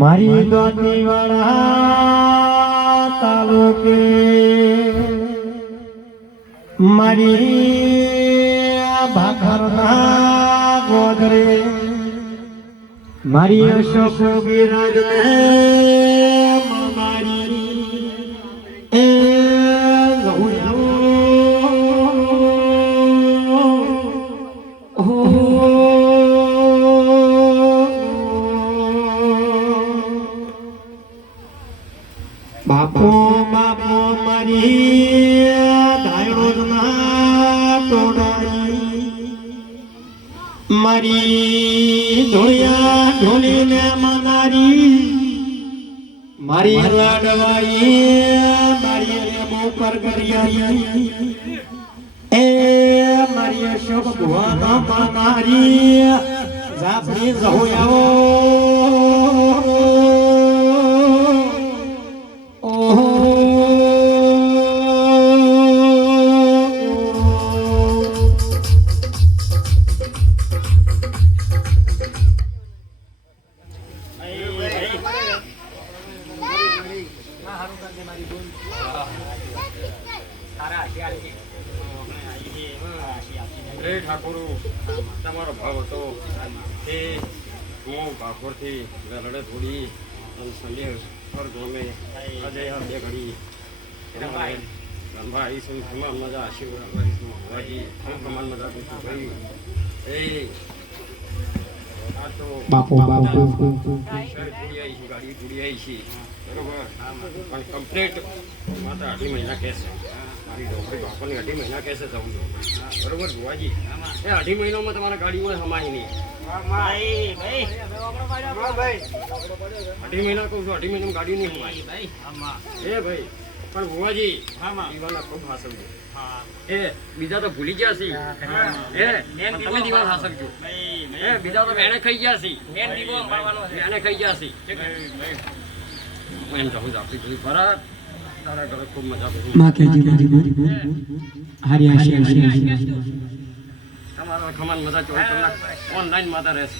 મારી દોતીવાડા તાલુકે મારી ભાખરના ગોદરે મારી અશોક ગિરાજ બાપો બાપો મારી ધાયણોના ટોડાઈ મારી ધોળિયા ઢોલીને મનારી મારી લાડવાઈ મારી રેમો પર ગરિયાઈ એ મારી અશોક ભુવાનો મનારી જાપની જહોયાઓ ઠાકોર તમારો ભાવ હતો એ હું ભાખોરથી લડે થોડી સંદેહ પર ગમે અજય બે ઘડી ગંભા આવીશું તમામ મજા આશીર્વાદ કરીશું હવાજી તમામ મજા કરીશું ભાઈ એ આ તો બાપો બાપો ગાડી પૂરી આવી છે બરોબર પણ કમ્પ્લીટ માત્ર 8 મહિના કહેશે મારી ડોકરી બાપાની 8 મહિના કહેશે જવું છું બરોબર ભુવાજી એ 8 મહિનામાં તમારા ગાડી હોય હમાય નહીં 8 મહિના કહું છું 8 મહિનામાં ગાડી નહીં હમાય એ ભાઈ પણ ભુવાજી દીવાના ખૂબ હાસવજો એ બીજા તો ભૂલી ગયા છે એ તમે દીવાન હાસવજો એ બીજા તો મેણે ખાઈ ગયા છે મેણે ખાઈ ગયા છે હું એમ કહું છું આપણી બધી ફરજ તારા ઘરે ખૂબ મજા કરું માં કેજી મારી હારી આશી તમારા ખમાન મજા 24 કલાક ઓનલાઈન માતા રહેશે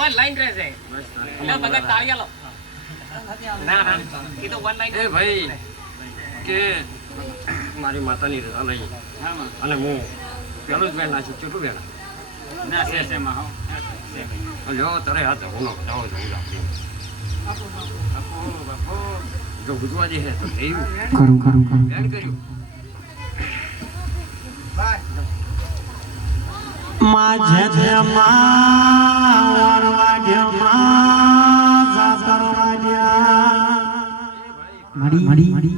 ઓનલાઈન રહેશે લો બગર તાળીયા લો ના એ તો ઓનલાઈન એ ભાઈ કે મારી માતાની રજા લઈ અને હું પેલું જ બેન નાખ્યું કેટલું બેન ના છે માં હો લ્યો તારે હાથ હું જાઓ જવું લાગતી જો ગુજવાજી હે તો થયું કરું બેન કર્યું માજે જે માં વાડવાડ્યામાં જાતરવાડ્યા મડી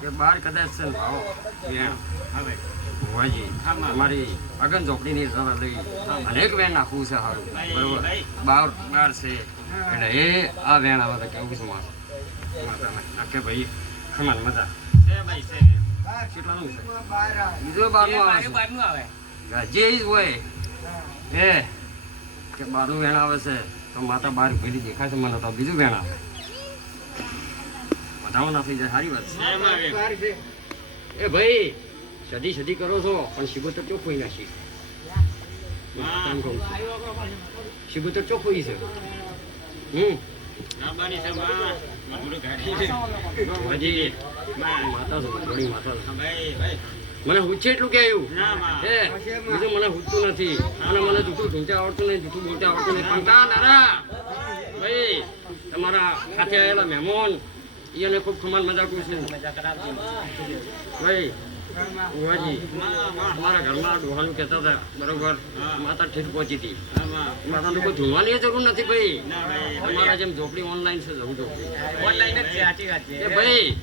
કે બાર કદાચ છે ભાવ બેન હવે ભુવાજી અમારી અગન ઝોપડીની રજા લઈ અનેક વેણ નાખવું છે સારું બરોબર બાર છે એટલે એ આ વેણ આવે તો કેવું છું માતાને નાખે ભાઈ ખમાન મજા કેટલાનું છે બીજો બારનું આવે જે હોય એ કે બારનું વેણ આવે છે તો માતા બાર પેલી દેખાય છે મને તો બીજું વેણ આવે વધાવો ના થઈ જાય સારી વાત છે એ ભાઈ સદી કરો છો પણ શિબોતર ચોખ્ખું નાખી શિબોતર ચોખ્ખું છે મને હુચ્છે એટલું કે આવ્યું બીજું મને હુજતું નથી અને મને જૂઠું ઢૂંચા આવડતું નહીં જૂઠું બોલતા આવડતું નહીં પંકા નારા ભાઈ તમારા સાથે આવેલા મહેમાન એને ખૂબ ખમાન મજા કરું છું ભાઈ ભુવાજી અમારા ઘરમાં ડોહાનું કહેતા હતા બરોબર માતા ઠીક પહોંચી હતી માતાનું કોઈ ધૂણવાની જરૂર નથી ભાઈ તમારા જેમ ઝોપડી ઓનલાઈન છે જવું ઝોપડી ઓનલાઈન જ છે સાચી વાત છે એ ભાઈ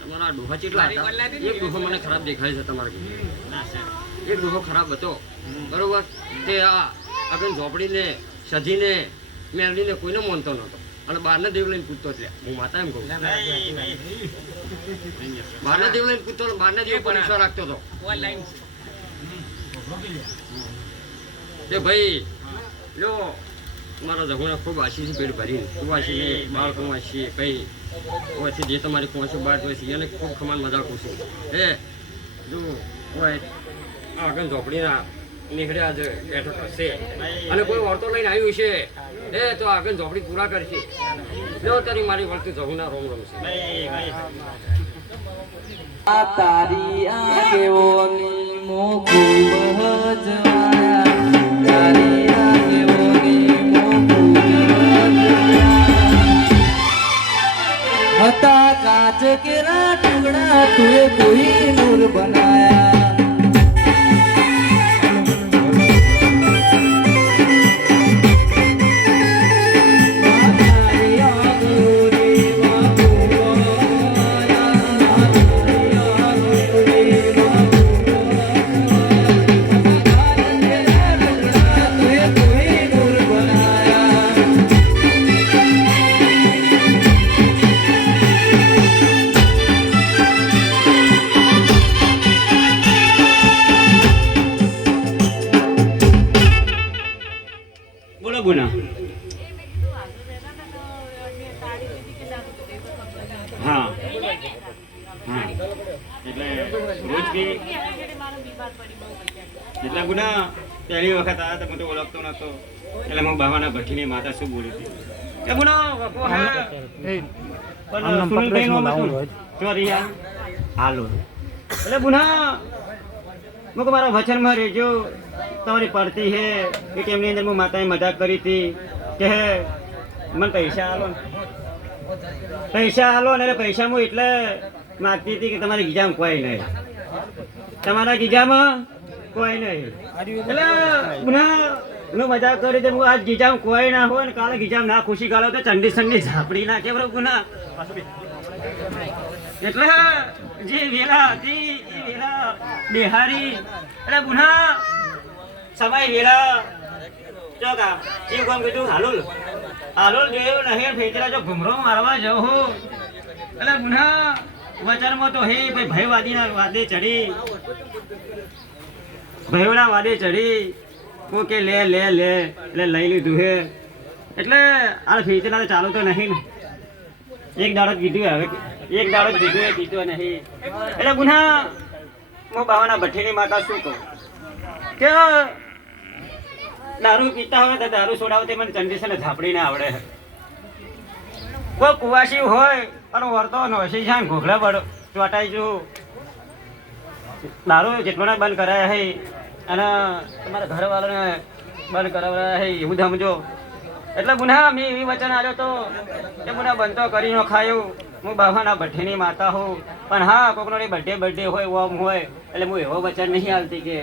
તમારા ડોહા કેટલા હતા એક ડોહો મને ખરાબ દેખાય છે તમારે એક ડોહો ખરાબ હતો બરોબર તે આ અગન ઝોપડીને સજીને મેરડીને કોઈને માનતો નહોતો અને બહારના દેવ લઈને પૂછતો એટલે હું માતા એમ કહું બહારના દેવ લઈને પૂછતો બહારના દેવ પર વિશ્વાસ રાખતો હતો એ ભાઈ લો મારા જગુના ખૂબ આશી પેટ ભરીને ખૂબ આશીને બાળકો આશી કઈ ઓછી જે તમારી પહોંચો બાટ હોય છે એને ખૂબ ખમાન મજા કરું છું એ જો હોય આગળ ઝોપડીના નીકળ્યા છે બેઠો કરશે અને કોઈ વર્તો લઈને આવ્યું છે એ તો આગળ ઝોપડી પૂરા કરશે જો તારી મારી વળતી જગુના રોમ રમશે આ તારી આગેઓની મોખું બહજવાયા તારી આગેઓની મોખું બહજવાયા હતા કાચ કેરા ટુકડા તુએ કોઈ નૂર બનાયા બોલો ગુના હા હા એટલે રોજ બી એટલે ગુના પહેલી વખત આવ્યા તો મને ઓળખતો નતો એટલે હું બાવાના ભઠ્ઠીની માતા શું બોલી હતી કે ગુના વખો હા પણ સુનિલભાઈ નો હતું ચોરી હાલો એટલે ગુના મુક મારા વચનમાં રહેજો તમારી પડતી હે કે કેમની અંદર હું માતાએ મજાક કરી હતી કે મને પૈસા આલો ને પૈસા આલો ને પૈસા હું એટલે માગતી હતી કે તમારી ગીજામાં કોઈ નહીં તમારા ગીજામાં કોઈ નહીં એટલે ગુના હું મજાક કરી હતી આજ ગીજામાં કોઈ ના હોય ને કાલે ગીજામાં ના ખુશી ગાલો તો ચંડી ચંડી ઝાપડી નાખે બરોબર ગુના એટલે જે વેલા હતી એ વેલા બિહારી એટલે ગુના સમય વેલા જો કા એ કોમ કીધું હાલોલ હાલોલ જોયું નહીં ફેતરા જો ઘુમરો મારવા જવું એટલે ગુના વચનમાં તો હે ભાઈ ભયવાદીના વાદે ચડી ભયોના વાદે ચડી કે લે લે લે એટલે લઈ લીધું હે એટલે આ ફેતરા ચાલુ તો નહીં ને એક દાડો જ કીધું હવે એક દાડો જ કીધું કીધું નહીં એટલે ગુના હું બાવાના ભઠ્ઠીની માતા શું કહું કે દારૂ પીતા હોય તો દારૂ છોડાવતી મને ચંડીસને ઝાપડીને આવડે કોઈ કુવાસી હોય અને વર્તો નોસી છે ઘોઘલા બળો ચોટાઈ જો દારૂ જેટલો બંધ કરાયા હે અને તમારા ઘરવાળાને બંધ કરાવ્યા હે એવું સમજો એટલે ગુના મેં એવી વચન આવ્યો તો એ ગુના બંધ તો કરી ન ખાયું હું બાવાના ભઠ્ઠીની માતા હોઉં પણ હા કોકનો બર્થડે હોય ઓમ હોય એટલે હું એવો વચન નહીં આવતી કે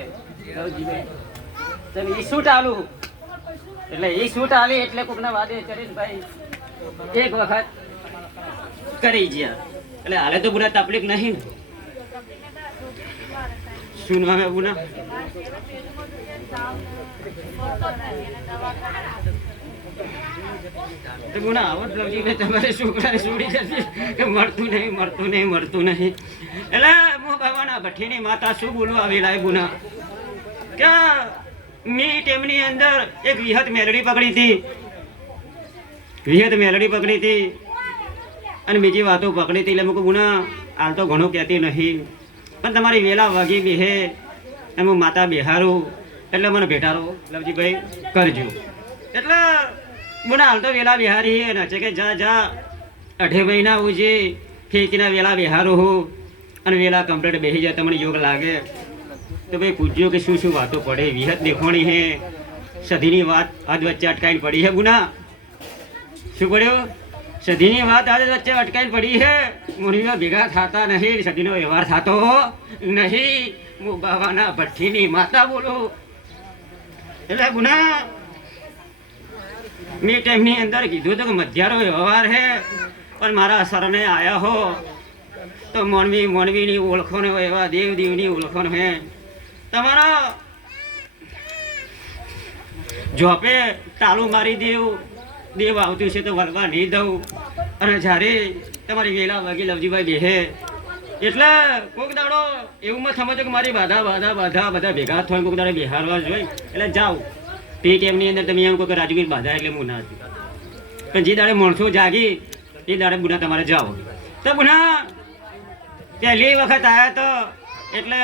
એ શૂટ આલું એટલે એ શૂટ આવી એટલે કોકના વાદે ચડીને ભાઈ એક વખત કરી ગયા એટલે હાલે તો ગુના તકલીફ નહીં ને સુનવા મેં ગુના ગુના આવત લવજીને તમારે છોકરાને છોડી જશે કે મળતું નહીં મળતું નહીં મળતું નહીં એટલે હું બાવાના ભઠ્ઠીની માતા શું બોલવા આવેલા ગુના કે મેં તેમની અંદર એક વિહત મેલડી પકડી હતી અને બીજી વાતો પકડી હતી એટલે મૂકું ગુના હાલ તો ઘણું કહેતી નહીં પણ તમારી વેલા વાગી બેહે અને હું માતા બેહારું એટલે મને ભેટારો લવજીભાઈ કરજો એટલે ગુના હાલ તો વેલા બિહારી હે ને કે જા જા 8 મહિના હું જે ફેંકીના વેલા બિહારું હું અને વેલા કમ્પ્લીટ બેસી જાય તમને યોગ લાગે તો ભાઈ પૂછજો કે શું શું વાતો પડે વિહત દેખોણી હે સધીની વાત આજ વચ્ચે અટકાઈને પડી હે ગુના શું પડ્યો સધીની વાત આજ વચ્ચે અટકાઈને પડી હે મુનિમાં ભેગા થતા નહીં સધીનો વ્યવહાર થતો નહીં હું બાવાના ભઠ્ઠીની માતા બોલો એટલે ગુના મેં ટાઈમની અંદર કીધું તો કે મધ્યારો વ્યવહાર હે પણ મારા સરને આયા હો તો મોનવીની ઓળખોને એવા દેવની ઓળખોને હે તમારા જોપે તાળું મારી દેવ આવતું છે તો વળવા નહીં દઉં અને જ્યારે તમારી વેલા વાગી લવજીભાઈ બેહે એટલે કોઈક દાડો એવું મત સમજો કે મારી બધા ભેગા થાય કોઈક દાડો બિહારવા જોઈ એટલે જાઓ તે ટાઈમની અંદર તમે એમ કહો કે રાજવીર બાધા એટલે હું ના પણ જે દાડે માણસો જાગી એ દાડે બુના તમારે જાઓ તો બુના પહેલી વખત આવ્યા તો એટલે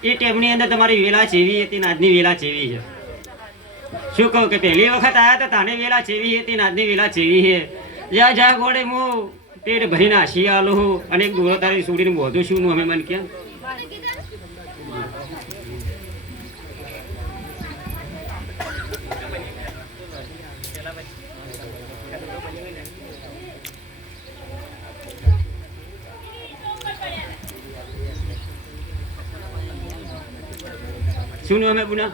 એ ટાઈમની અંદર તમારી વેલા ચેવી હતી ને આજની વેલા ચેવી છે શું કહું કે પહેલી વખત આવ્યા તો તાને વેલા ચેવી હતી ને આજની વેલા ચેવી છે જા જા ગોળે હું પેટ ભરીને હાસી આલું અને એક દોરો તારી છોડીને બોધું છું હું અમે મને ક્યાં શું અમે ગુના